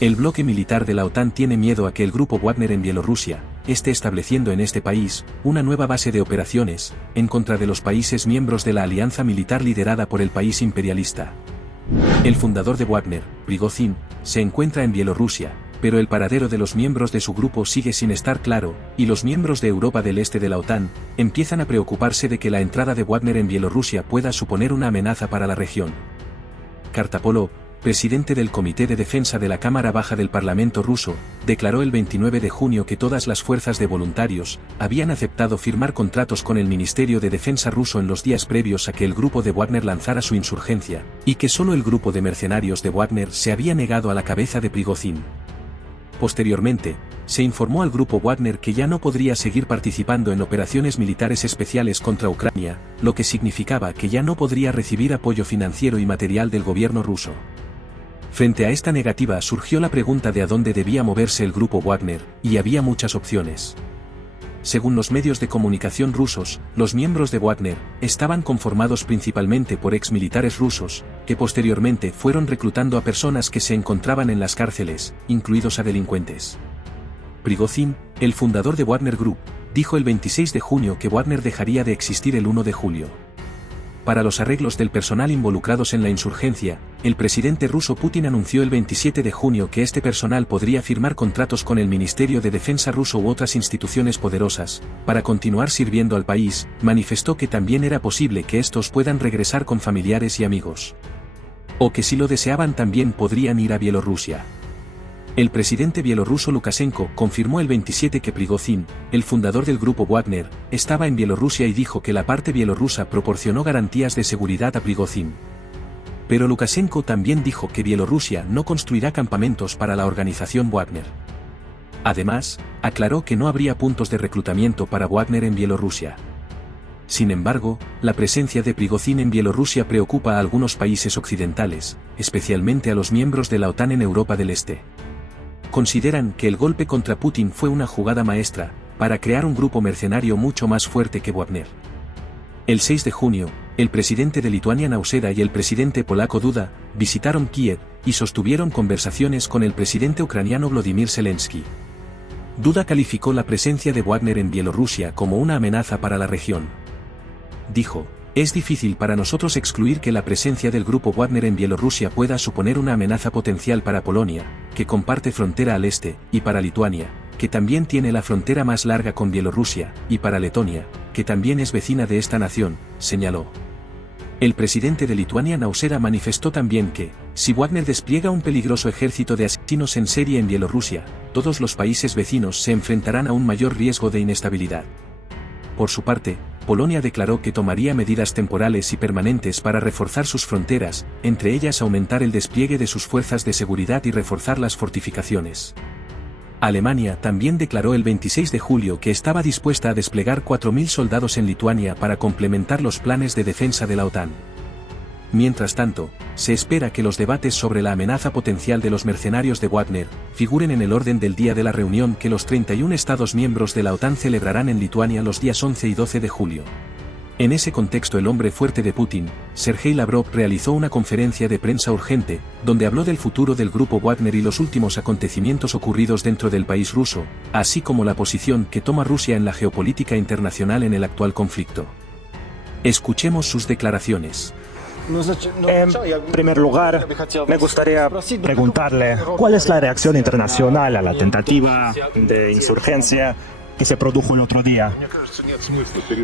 El bloque militar de la OTAN tiene miedo a que el grupo Wagner en Bielorrusia esté estableciendo en este país una nueva base de operaciones en contra de los países miembros de la alianza militar liderada por el país imperialista. El fundador de Wagner, Prigozhin, se encuentra en Bielorrusia, pero el paradero de los miembros de su grupo sigue sin estar claro, y los miembros de Europa del Este de la OTAN empiezan a preocuparse de que la entrada de Wagner en Bielorrusia pueda suponer una amenaza para la región. Kartapolov, presidente del Comité de Defensa de la Cámara Baja del Parlamento ruso, declaró el 29 de junio que todas las fuerzas de voluntarios habían aceptado firmar contratos con el Ministerio de Defensa ruso en los días previos a que el grupo de Wagner lanzara su insurgencia, y que solo el grupo de mercenarios de Wagner se había negado a la cabeza de Prigozhin. Posteriormente, se informó al grupo Wagner que ya no podría seguir participando en operaciones militares especiales contra Ucrania, lo que significaba que ya no podría recibir apoyo financiero y material del gobierno ruso. Frente a esta negativa surgió la pregunta de a dónde debía moverse el grupo Wagner, y había muchas opciones. Según los medios de comunicación rusos, los miembros de Wagner estaban conformados principalmente por exmilitares rusos, que posteriormente fueron reclutando a personas que se encontraban en las cárceles, incluidos a delincuentes. Prigozhin, el fundador de Wagner Group, dijo el 26 de junio que Wagner dejaría de existir el 1 de julio. Para los arreglos del personal involucrados en la insurgencia, el presidente ruso Putin anunció el 27 de junio que este personal podría firmar contratos con el Ministerio de Defensa ruso u otras instituciones poderosas, para continuar sirviendo al país. Manifestó que también era posible que estos puedan regresar con familiares y amigos. O que si lo deseaban también podrían ir a Bielorrusia. El presidente bielorruso Lukashenko confirmó el 27 que Prigozhin, el fundador del grupo Wagner, estaba en Bielorrusia y dijo que la parte bielorrusa proporcionó garantías de seguridad a Prigozhin. Pero Lukashenko también dijo que Bielorrusia no construirá campamentos para la organización Wagner. Además, aclaró que no habría puntos de reclutamiento para Wagner en Bielorrusia. Sin embargo, la presencia de Prigozhin en Bielorrusia preocupa a algunos países occidentales, especialmente a los miembros de la OTAN en Europa del Este. Consideran que el golpe contra Putin fue una jugada maestra, para crear un grupo mercenario mucho más fuerte que Wagner. El 6 de junio, el presidente de Lituania Nausėda y el presidente polaco Duda visitaron Kiev y sostuvieron conversaciones con el presidente ucraniano Volodymyr Zelensky. Duda calificó la presencia de Wagner en Bielorrusia como una amenaza para la región. Dijo: "Es difícil para nosotros excluir que la presencia del grupo Wagner en Bielorrusia pueda suponer una amenaza potencial para Polonia, que comparte frontera al este, y para Lituania, que también tiene la frontera más larga con Bielorrusia, y para Letonia, que también es vecina de esta nación", señaló. El presidente de Lituania Nausėda manifestó también que, si Wagner despliega un peligroso ejército de asesinos en serie en Bielorrusia, todos los países vecinos se enfrentarán a un mayor riesgo de inestabilidad. Por su parte, Polonia declaró que tomaría medidas temporales y permanentes para reforzar sus fronteras, entre ellas aumentar el despliegue de sus fuerzas de seguridad y reforzar las fortificaciones. Alemania también declaró el 26 de julio que estaba dispuesta a desplegar 4.000 soldados en Lituania para complementar los planes de defensa de la OTAN. Mientras tanto, se espera que los debates sobre la amenaza potencial de los mercenarios de Wagner figuren en el orden del día de la reunión que los 31 Estados miembros de la OTAN celebrarán en Lituania los días 11 y 12 de julio. En ese contexto, el hombre fuerte de Putin, Sergei Lavrov, realizó una conferencia de prensa urgente, donde habló del futuro del grupo Wagner y los últimos acontecimientos ocurridos dentro del país ruso, así como la posición que toma Rusia en la geopolítica internacional en el actual conflicto. Escuchemos sus declaraciones. En primer lugar, me gustaría preguntarle cuál es la reacción internacional a la tentativa de insurgencia que se produjo el otro día.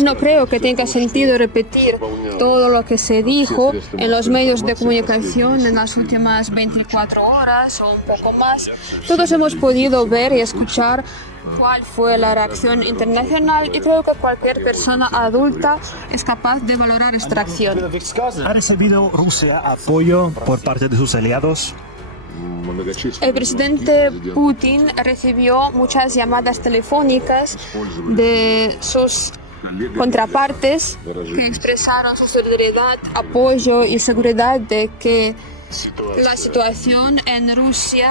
No creo que tenga sentido repetir todo lo que se dijo en los medios de comunicación en las últimas 24 horas o un poco más. Todos hemos podido ver y escuchar cuál fue la reacción internacional y creo que cualquier persona adulta es capaz de valorar esta reacción. ¿Ha recibido Rusia apoyo por parte de sus aliados? El presidente Putin recibió muchas llamadas telefónicas de sus contrapartes que expresaron su solidaridad, apoyo y seguridad de que la situación en Rusia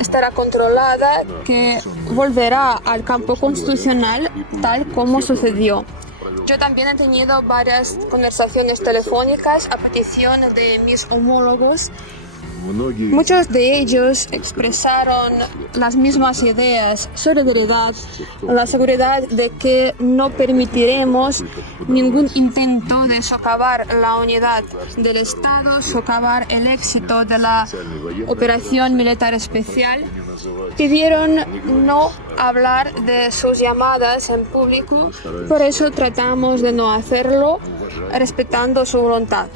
estará controlada, que volverá al campo constitucional tal como sucedió. Yo también he tenido varias conversaciones telefónicas a petición de mis homólogos Muchos de ellos expresaron las mismas ideas: solidaridad, la seguridad de que no permitiremos ningún intento de socavar la unidad del Estado, socavar el éxito de la operación militar especial. Pidieron no hablar de sus llamadas en público, por eso tratamos de no hacerlo, respetando su voluntad.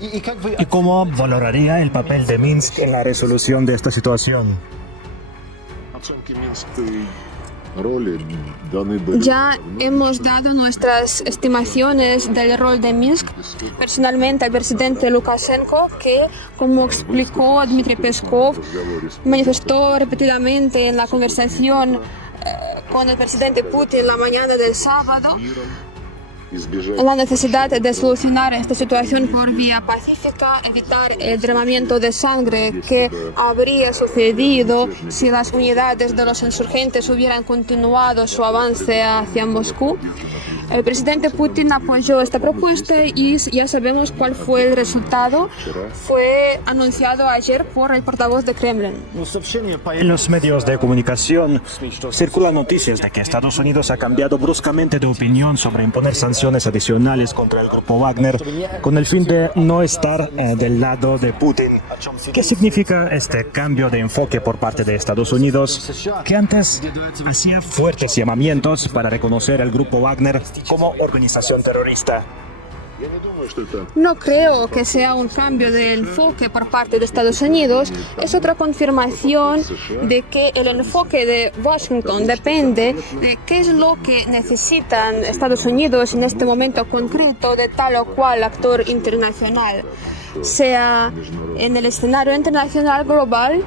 ¿Y cómo valoraría el papel de Minsk en la resolución de esta situación? Ya hemos dado nuestras estimaciones del rol de Minsk personalmente al presidente Lukashenko, que, como explicó Dmitry Peskov, manifestó repetidamente en la conversación con el presidente Putin la mañana del sábado la necesidad de solucionar esta situación por vía pacífica, evitar el derramamiento de sangre que habría sucedido si las unidades de los insurgentes hubieran continuado su avance hacia Moscú. El presidente Putin apoyó esta propuesta y ya sabemos cuál fue el resultado. Fue anunciado ayer por el portavoz de Kremlin. En los medios de comunicación circulan noticias de que Estados Unidos ha cambiado bruscamente de opinión sobre imponer sanciones adicionales contra el grupo Wagner con el fin de no estar del lado de Putin. ¿Qué significa este cambio de enfoque por parte de Estados Unidos, que antes hacía fuertes llamamientos para reconocer al grupo Wagner como organización terrorista? No creo que sea un cambio de enfoque por parte de Estados Unidos. Es otra confirmación de que el enfoque de Washington depende de qué es lo que necesitan Estados Unidos en este momento concreto de tal o cual actor internacional, sea en el escenario internacional global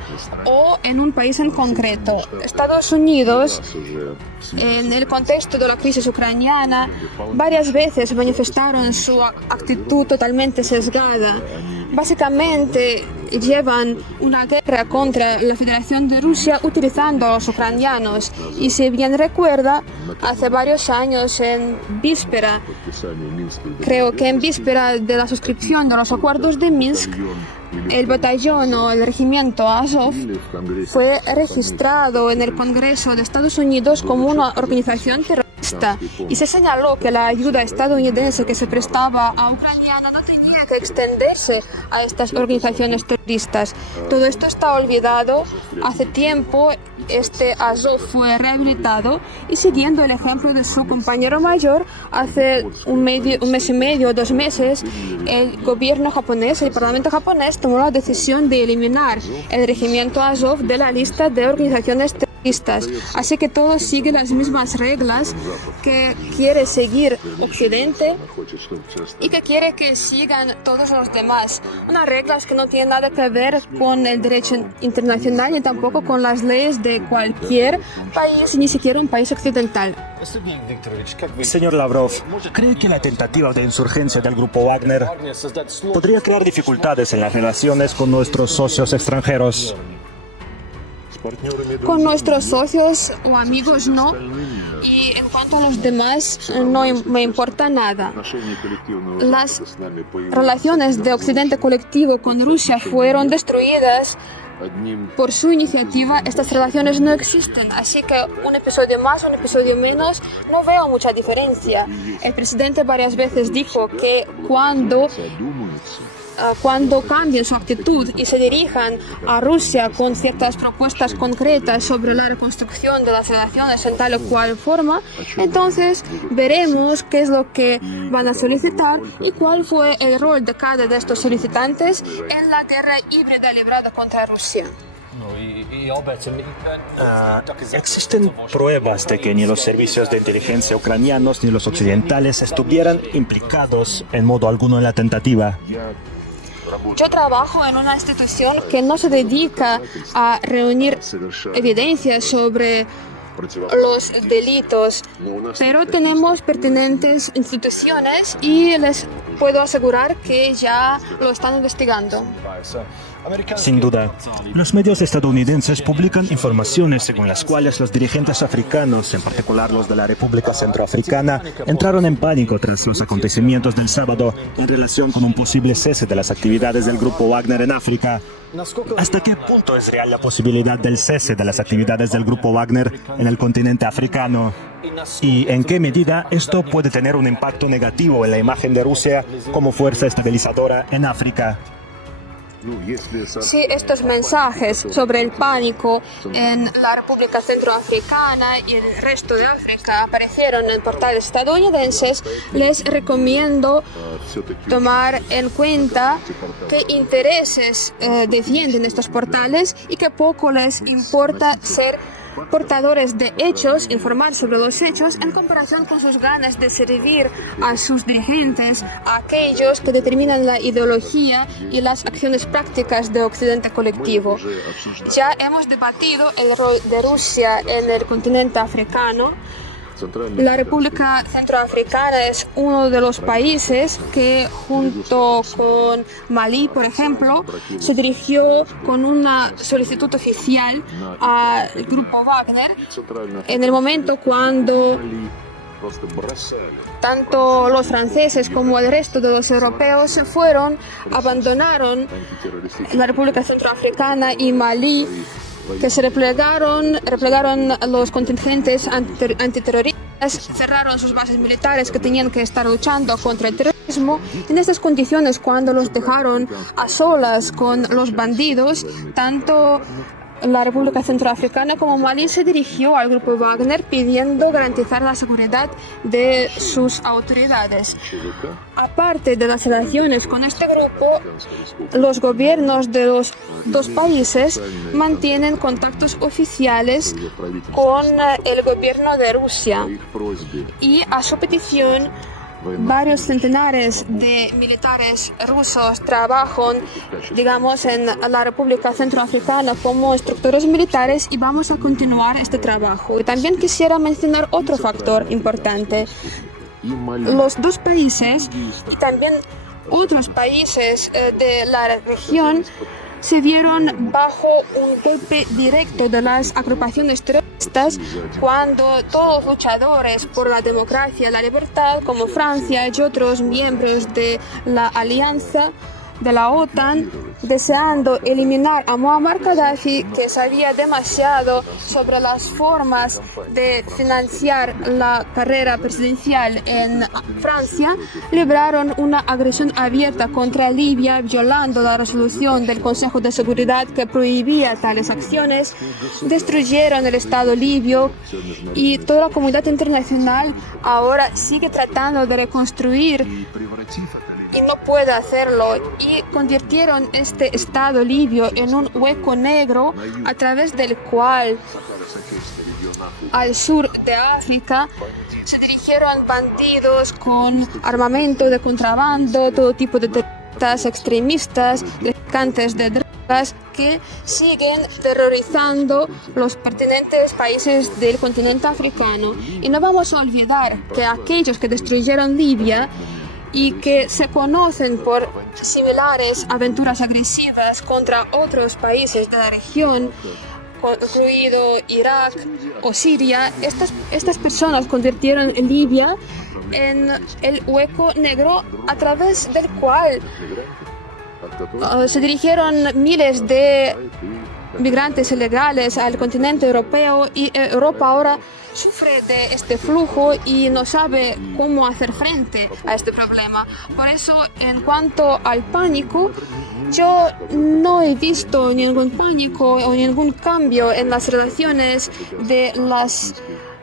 o en un país en concreto. Estados Unidos, en el contexto de la crisis ucraniana, varias veces manifestaron su actitud totalmente sesgada. Básicamente llevan una guerra contra la Federación de Rusia utilizando a los ucranianos. Y si bien recuerda, hace varios años, creo que en víspera de la suscripción de los acuerdos de Minsk, el batallón o el regimiento Azov fue registrado en el Congreso de Estados Unidos como una organización terrorista y se señaló que la ayuda estadounidense que se prestaba a Ucrania no tenía que extenderse a estas organizaciones terroristas. Todo esto está olvidado. Hace tiempo este Azov fue rehabilitado y, siguiendo el ejemplo de su compañero mayor, hace un mes y medio, 2 meses, el gobierno japonés, el parlamento japonés, tomó la decisión de eliminar el regimiento Azov de la lista de organizaciones terroristas. Así que todo sigue las mismas reglas que quiere seguir Occidente y que quiere que sigan todos los demás. Unas reglas que no tienen nada que ver con el derecho internacional ni tampoco con las leyes de cualquier país, ni siquiera un país occidental. Señor Lavrov, ¿cree que la tentativa de insurgencia del grupo Wagner podría crear dificultades en las relaciones con nuestros socios extranjeros? Con nuestros socios o amigos no, y en cuanto a los demás no me importa nada. Las relaciones de Occidente colectivo con Rusia fueron destruidas por su iniciativa. Estas relaciones no existen, así que un episodio más, un episodio menos, no veo mucha diferencia. El presidente varias veces dijo que cuando cambien su actitud y se dirijan a Rusia con ciertas propuestas concretas sobre la reconstrucción de las relaciones en tal o cual forma, entonces veremos qué es lo que van a solicitar y cuál fue el rol de cada de estos solicitantes en la guerra híbrida librada contra Rusia. ¿Existen pruebas de que ni los servicios de inteligencia ucranianos ni los occidentales estuvieran implicados en modo alguno en la tentativa? Yo trabajo en una institución que no se dedica a reunir evidencias sobre los delitos, pero tenemos pertinentes instituciones y les puedo asegurar que ya lo están investigando. Sin duda, los medios estadounidenses publican informaciones según las cuales los dirigentes africanos, en particular los de la República Centroafricana, entraron en pánico tras los acontecimientos del sábado en relación con un posible cese de las actividades del grupo Wagner en África. ¿Hasta qué punto es real la posibilidad del cese de las actividades del grupo Wagner en el continente africano? ¿Y en qué medida esto puede tener un impacto negativo en la imagen de Rusia como fuerza estabilizadora en África? Si estos mensajes sobre el pánico en la República Centroafricana y el resto de África aparecieron en portales estadounidenses, les recomiendo tomar en cuenta qué intereses defienden estos portales y que poco les importa ser portadores de hechos, informar sobre los hechos en comparación con sus ganas de servir a sus dirigentes, a aquellos que determinan la ideología y las acciones prácticas de Occidente colectivo. Ya hemos debatido el rol de Rusia en el continente africano. La República Centroafricana es uno de los países que, junto con Malí, por ejemplo, se dirigió con una solicitud oficial al grupo Wagner en el momento cuando tanto los franceses como el resto de los europeos se fueron, abandonaron la República Centroafricana y Malí, que se replegaron los contingentes antiterroristas, cerraron sus bases militares que tenían que estar luchando contra el terrorismo. En estas condiciones, cuando los dejaron a solas con los bandidos, tanto la República Centroafricana como Malí se dirigió al grupo Wagner pidiendo garantizar la seguridad de sus autoridades. Aparte de las relaciones con este grupo, los gobiernos de los dos países mantienen contactos oficiales con el gobierno de Rusia y, a su petición, varios centenares de militares rusos trabajan, digamos, en la República Centroafricana como instructores militares y vamos a continuar este trabajo. Y también quisiera mencionar otro factor importante. Los dos países y también otros países de la región se vieron bajo un golpe directo de las agrupaciones terroristas cuando todos los luchadores por la democracia y la libertad, como Francia y otros miembros de la alianza de la OTAN, deseando eliminar a Muammar Gaddafi, que sabía demasiado sobre las formas de financiar la carrera presidencial en Francia, libraron una agresión abierta contra Libia, violando la resolución del Consejo de Seguridad que prohibía tales acciones, destruyeron el Estado libio y toda la comunidad internacional ahora sigue tratando de reconstruir y no puede hacerlo, y convirtieron este Estado libio en un hueco negro a través del cual al sur de África se dirigieron bandidos con armamento de contrabando, todo tipo de terroristas, extremistas, traficantes de drogas que siguen terrorizando los pertinentes países del continente africano. Y no vamos a olvidar que aquellos que destruyeron Libia y que se conocen por similares aventuras agresivas contra otros países de la región, incluido Irak o Siria, estas personas convirtieron Libia en el hueco negro a través del cual se dirigieron miles de migrantes ilegales al continente europeo, y Europa ahora sufre de este flujo y no sabe cómo hacer frente a este problema. Por eso, en cuanto al pánico, yo no he visto ningún pánico o ningún cambio en las relaciones de los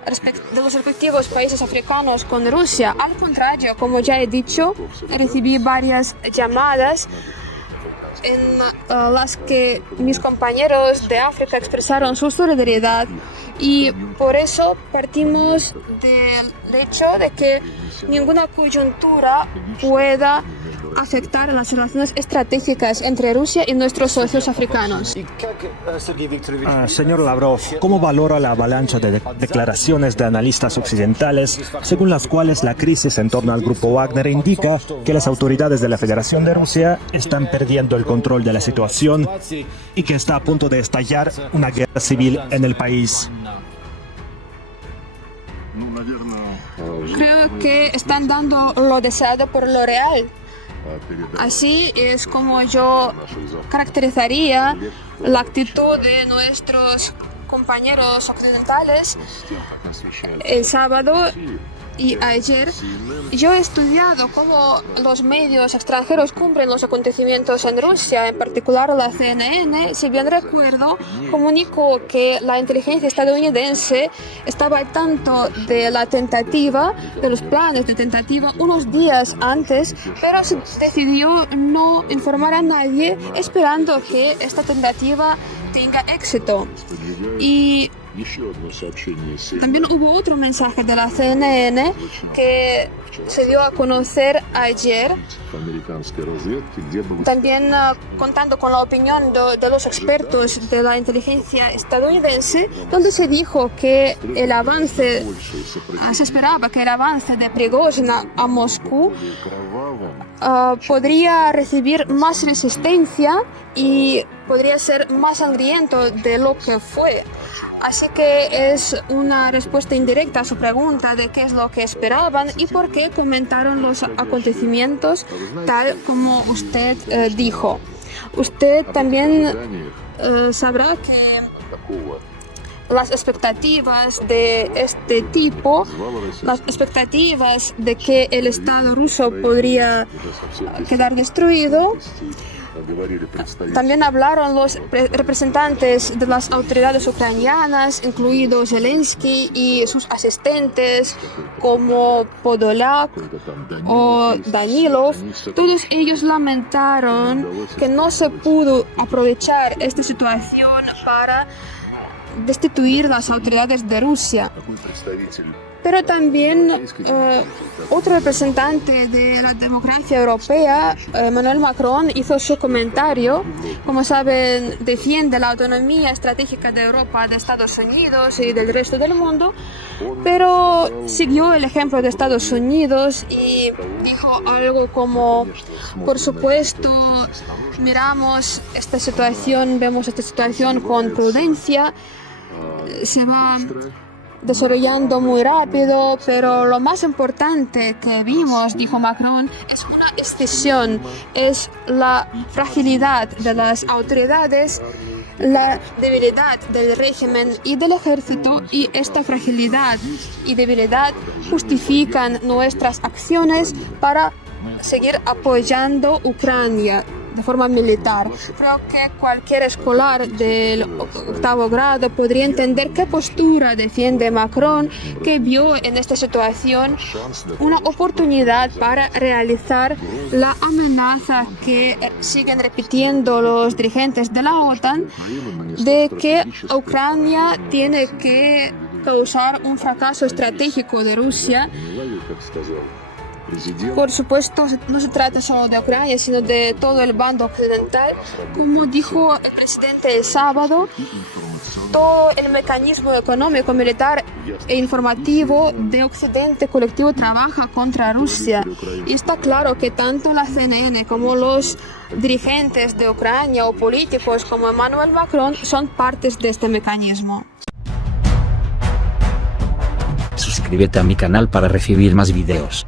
respectivos países africanos con Rusia. Al contrario, como ya he dicho, recibí varias llamadas en las que mis compañeros de África expresaron su solidaridad, y por eso partimos del hecho de que ninguna coyuntura pueda afectar las relaciones estratégicas entre Rusia y nuestros socios africanos. Señor Lavrov, ¿cómo valora la avalancha de declaraciones de analistas occidentales según las cuales la crisis en torno al grupo Wagner indica que las autoridades de la Federación de Rusia están perdiendo el control de la situación y que está a punto de estallar una guerra civil en el país? Creo que están dando lo deseado por lo real. Así es como yo caracterizaría la actitud de nuestros compañeros occidentales el sábado y ayer. Yo he estudiado cómo los medios extranjeros cubren los acontecimientos en Rusia, en particular la CNN. Si bien recuerdo, comunicó que la inteligencia estadounidense estaba al tanto de la tentativa, de los planes de tentativa, unos días antes, pero se decidió no informar a nadie, esperando que esta tentativa tenga éxito. Y también hubo otro mensaje de la CNN que se dio a conocer ayer, también contando con la opinión de los expertos de la inteligencia estadounidense, donde se dijo que se esperaba que el avance de Prigozhin a Moscú podría recibir más resistencia y podría ser más sangriento de lo que fue. Así que es una respuesta indirecta a su pregunta de qué es lo que esperaban y por qué comentaron los acontecimientos tal como usted dijo. Usted también sabrá que las expectativas de este tipo, las expectativas de que el Estado ruso podría quedar destruido. También hablaron los representantes de las autoridades ucranianas, incluidos Zelensky y sus asistentes como Podolyak o Danilov. Todos ellos lamentaron que no se pudo aprovechar esta situación para destituir las autoridades de Rusia. Pero también otro representante de la democracia europea, Emmanuel Macron, hizo su comentario. Como saben, defiende la autonomía estratégica de Europa, de Estados Unidos y del resto del mundo, pero siguió el ejemplo de Estados Unidos y dijo algo como: por supuesto, vemos esta situación con prudencia, se va desarrollando muy rápido, pero lo más importante que vimos, dijo Macron, es una escisión, es la fragilidad de las autoridades, la debilidad del régimen y del ejército, y esta fragilidad y debilidad justifican nuestras acciones para seguir apoyando Ucrania de forma militar. Creo que cualquier escolar del octavo grado podría entender qué postura defiende Macron, que vio en esta situación una oportunidad para realizar la amenaza que siguen repitiendo los dirigentes de la OTAN, de que Ucrania tiene que causar un fracaso estratégico de Rusia. Por supuesto, no se trata solo de Ucrania, sino de todo el bando occidental. Como dijo el presidente el sábado, todo el mecanismo económico, militar e informativo de Occidente colectivo trabaja contra Rusia. Y está claro que tanto la CNN como los dirigentes de Ucrania o políticos como Emmanuel Macron son partes de este mecanismo. Suscríbete a mi canal para recibir más videos.